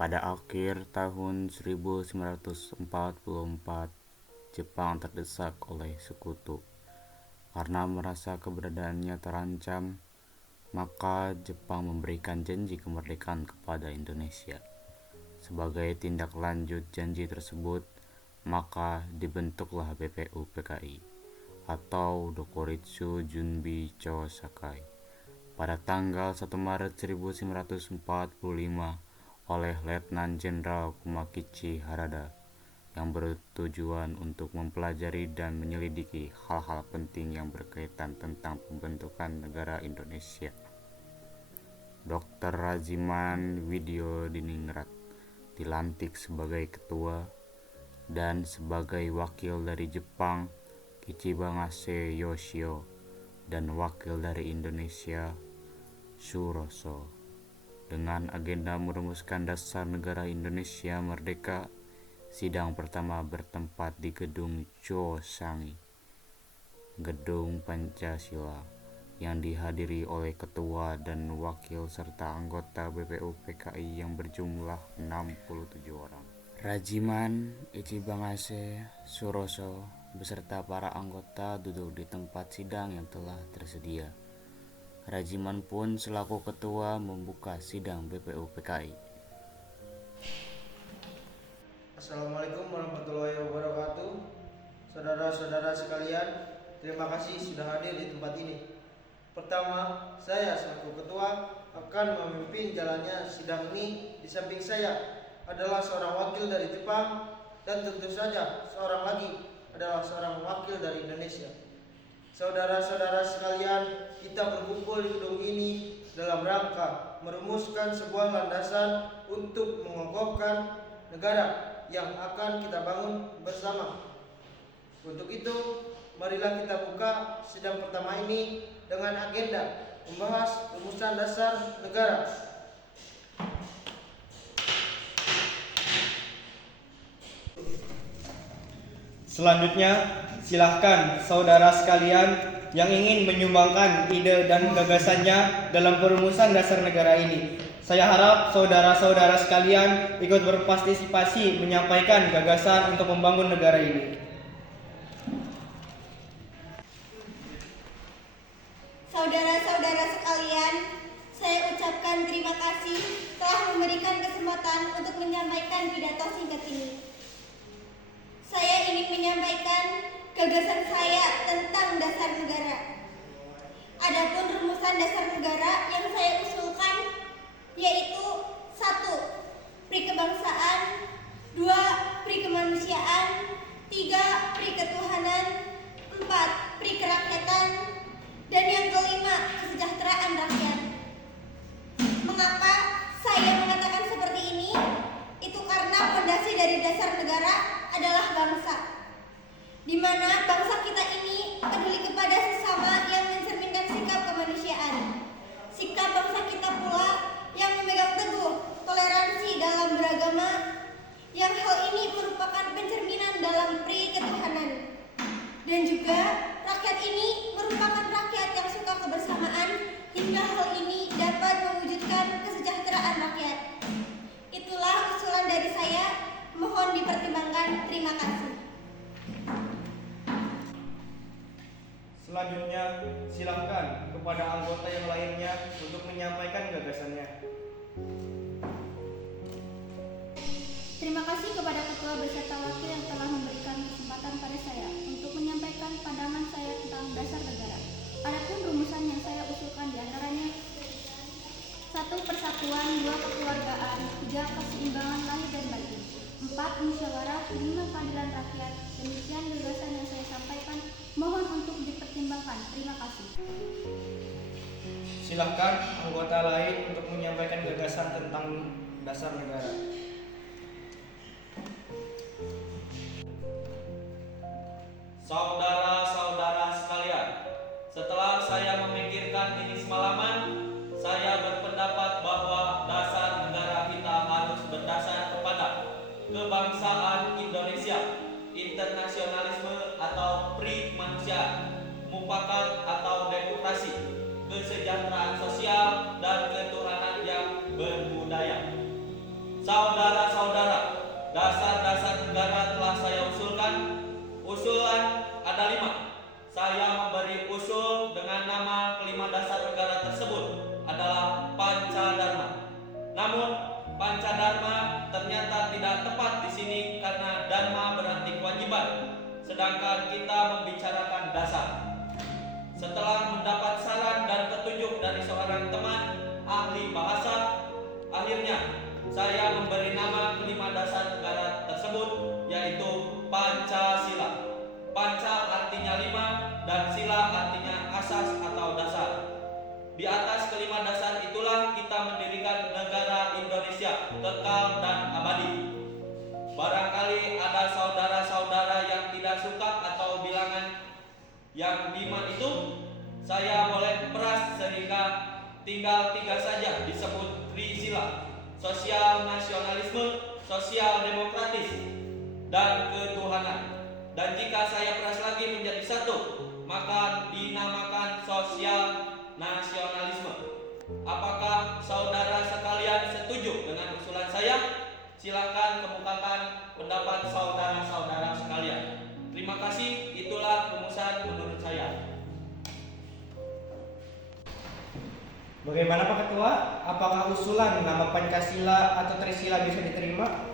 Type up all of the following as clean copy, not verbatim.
Pada akhir tahun 1944, Jepang terdesak oleh sekutu. Karena merasa keberadaannya terancam, maka Jepang memberikan janji kemerdekaan kepada Indonesia. Sebagai tindak lanjut janji tersebut, maka dibentuklah BPU PKI atau Dokuritsu Junbi Chosakai pada tanggal 1 Maret 1945 oleh Letnan Jenderal Kumakichi Harada yang bertujuan untuk mempelajari dan menyelidiki hal-hal penting yang berkaitan tentang pembentukan negara Indonesia. Dr. Rajiman Widyodiningrat dilantik sebagai ketua, dan sebagai wakil dari Jepang Kichibangase Yoshio, dan wakil dari Indonesia Suroso. Dengan agenda merumuskan dasar negara Indonesia merdeka, sidang pertama bertempat di Gedung Chosangi, Gedung Pancasila, yang dihadiri oleh ketua dan wakil serta anggota BPU PKI yang berjumlah 67 orang. Rajiman, Ichibangase, Suroso, beserta para anggota duduk di tempat sidang yang telah tersedia. Rajiman pun selaku ketua membuka sidang BPU PKI. Assalamualaikum warahmatullahi wabarakatuh. Saudara-saudara sekalian, terima kasih sudah hadir di tempat ini. Pertama, saya selaku ketua akan memimpin jalannya sidang ini. Di samping saya adalah seorang wakil dari Jepang, dan tentu saja seorang lagi adalah seorang wakil dari Indonesia. Saudara-saudara sekalian, kita berkumpul di gedung ini dalam rangka merumuskan sebuah landasan untuk mengokohkan negara yang akan kita bangun bersama. Untuk itu, marilah kita buka sidang pertama ini dengan agenda membahas rumusan dasar negara. Selanjutnya, silahkan saudara sekalian yang ingin menyumbangkan ide dan gagasannya dalam perumusan dasar negara ini. Saya harap saudara-saudara sekalian ikut berpartisipasi menyampaikan gagasan untuk membangun negara ini. Saudara-saudara sekalian, saya ucapkan terima kasih telah memberikan kesempatan untuk menyampaikan pidato singkat ini. Saya ingin menyampaikan gagasan saya tentang dasar negara. Adapun rumusan dasar negara yang saya usulkan yaitu 1. Pri kebangsaan, 2. Pri kemanusiaan, 3. Pri ketuhanan, 4. Pri kerakyatan, dan yang kelima, kesejahteraan rakyat. Mengapa saya mengatakan seperti ini? Itu karena fondasi dari dasar negara adalah bangsa, di mana bangsa kita ini peduli kepada sesama yang mencerminkan sikap kemanusiaan. Sikap bangsa kita pula yang memegang teguh toleransi dalam beragama, yang hal ini merupakan pencerminan dalam pri ketuhanan. Dan juga rakyat ini merupakan rakyat yang suka kebersamaan, hingga hal ini dapat mewujudkan kesejahteraan rakyat. Itulah usulan dari saya, mohon dipertimbangkan. Terima kasih. Selanjutnya, silakan kepada anggota yang lainnya untuk menyampaikan gagasannya. Terima kasih kepada ketua beserta wakil yang telah memberikan kesempatan pada saya untuk menyampaikan pandangan saya tentang dasar negara. Adapun rumusan yang saya usulkan diantaranya 1. Persatuan, 2. Kekeluargaan, 3. Keseimbangan lahir dan batin, 4. Musyawarah, 5. Keadilan rakyat. Demikian gagasan yang saya sampaikan, mohon untuk dipertimbangkan. Terima kasih. Silakan anggota lain untuk menyampaikan gagasan tentang dasar negara. Saudara-saudara sekalian, setelah saya memikirkan ini semalaman, saya berpendapat bahwa dasar negara kita harus berdasar kepada kebangsaan Indonesia, internasionalisme atau pri kemanusiaan, mufakat atau demokrasi, kesejahteraan sosial, dan ketuhanan yang berbudaya. Saudara-saudara, dasar-dasar negara telah saya usulkan. Usulan ada 5. Saya memberi usul dengan nama kelima dasar negara tersebut adalah Pancadharma. Namun, Pancadharma ternyata tidak tepat di sini karena dharma berarti kewajiban, sedangkan kita membicarakan dasar. Setelah mendapat saran dan petunjuk dari seorang teman ahli bahasa, akhirnya saya memberi nama kelima dasar negara tersebut, yaitu Pancasila. Panca artinya 5 dan sila artinya asas atau dasar. Di atas kelima dasar itulah kita mendirikan negara Indonesia kekal dan abadi. Barangkali ada saudara-saudara yang tidak suka atau bilangan yang 5 itu, saya boleh peras sehingga tinggal 3 saja disebut Trisila: sosial nasionalisme, sosial demokratis, dan ketuhanan. Dan jika saya peras lagi menjadi 1, maka dinamakan sosial nasionalisme. Apakah saudara sekalian setuju dengan usulan saya? Silakan kemukakan pendapat saudara-saudara sekalian. Terima kasih, itulah rumusan menurut saya. Bagaimana Pak Ketua? Apakah usulan nama Pancasila atau Trisila bisa diterima?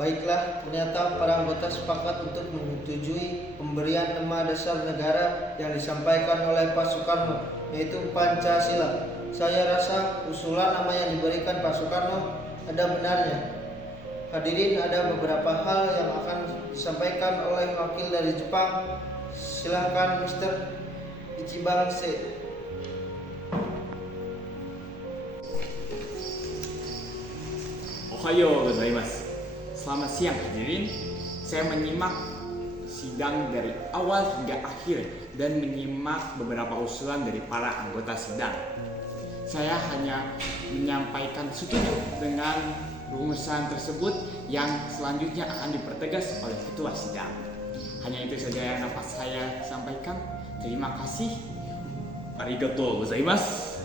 Baiklah, ternyata para anggota sepakat untuk menyetujui pemberian nama dasar negara yang disampaikan oleh Pak Soekarno, yaitu Pancasila. Saya rasa usulan nama yang diberikan Pak Soekarno ada benarnya. Hadirin, ada beberapa hal yang akan disampaikan oleh wakil dari Jepang. Silahkan Mr. Ichiban Se. Ohayo gozaimasu. Selamat siang hadirin. Saya menyimak sidang dari awal hingga akhir dan menyimak beberapa usulan dari para anggota sidang. Saya hanya menyampaikan setuju dengan rumusan tersebut yang selanjutnya akan dipertegas oleh ketua sidang. Hanya itu saja yang dapat saya sampaikan. Terima kasih. Arigatou gozaimasu.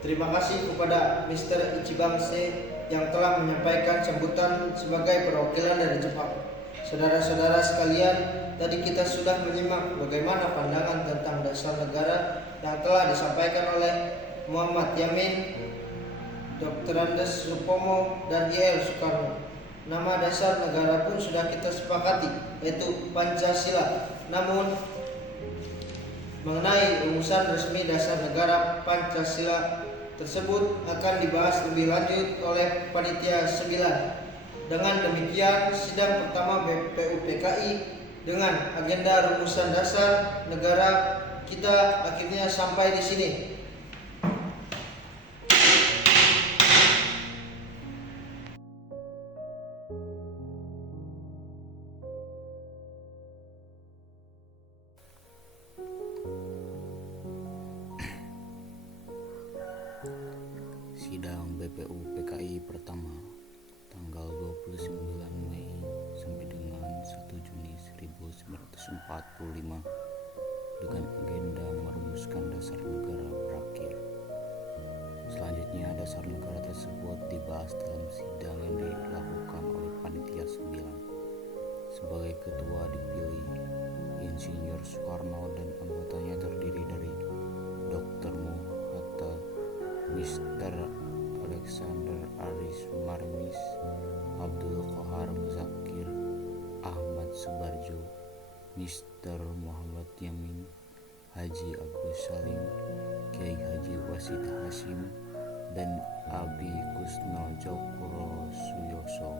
Terima kasih kepada Mr. Ichiban Se yang telah menyampaikan sambutan sebagai perwakilan dari Jepang. Saudara-saudara sekalian, tadi kita sudah menyimak bagaimana pandangan tentang dasar negara yang telah disampaikan oleh Muhammad Yamin, Dr. Andes Supomo, dan Y.L. Soekarno. Nama dasar negara pun sudah kita sepakati, yaitu Pancasila. Namun, mengenai rumusan resmi dasar negara Pancasila tersebut akan dibahas lebih lanjut oleh Panitia 9. Dengan demikian, sidang pertama BPUPKI dengan agenda rumusan dasar negara kita akhirnya sampai di sini. Sidang BPUPKI pertama tanggal 29 Mei sampai dengan 1 Juni 1945 dengan agenda merumuskan dasar negara berakhir. Selanjutnya dasar negara tersebut dibahas dalam sidang yang dilakukan oleh Panitia 9. Sebagai ketua dipilih Insinyur Soekarno dan anggotanya terdiri dari Dr. Muhatta, Mr. Alexander Aris Marmis, Abdul Qahar Muzakir, Ahmad Subarjo, Mr. Muhammad Yamin, Haji Agus Salim, Kiai Haji Wasid Hashim, dan Abi Kusno Jokro Suyoso.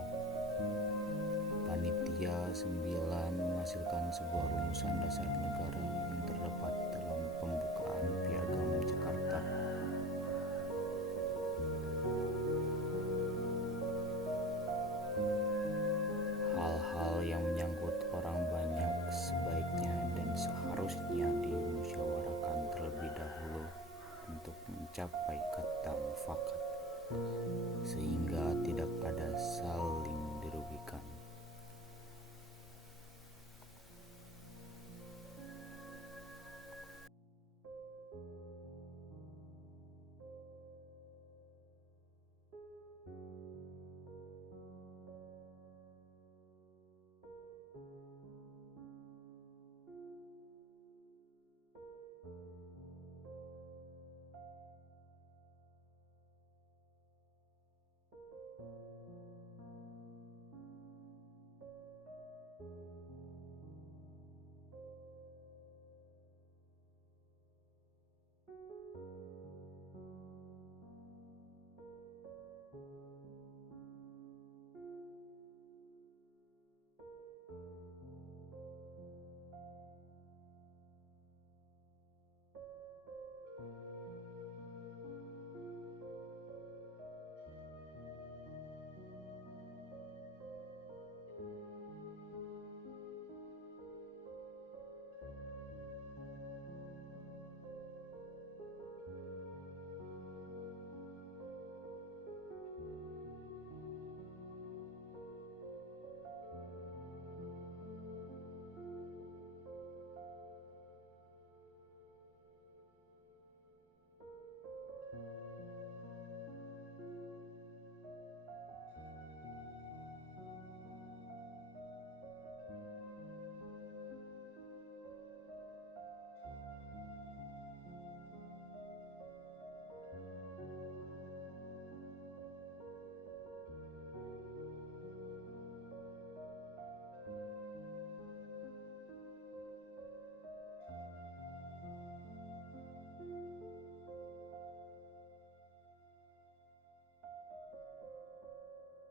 Panitia 9 menghasilkan sebuah rumusan dasar negara yang terdapat dalam pembukaan Piagam Jakarta. Hal-hal yang menyangkut orang banyak sebaiknya dan seharusnya dimusyawarahkan terlebih dahulu untuk mencapai kata mufakat, sehingga tidak ada saling dirugikan.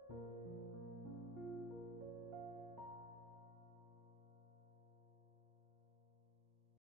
Thank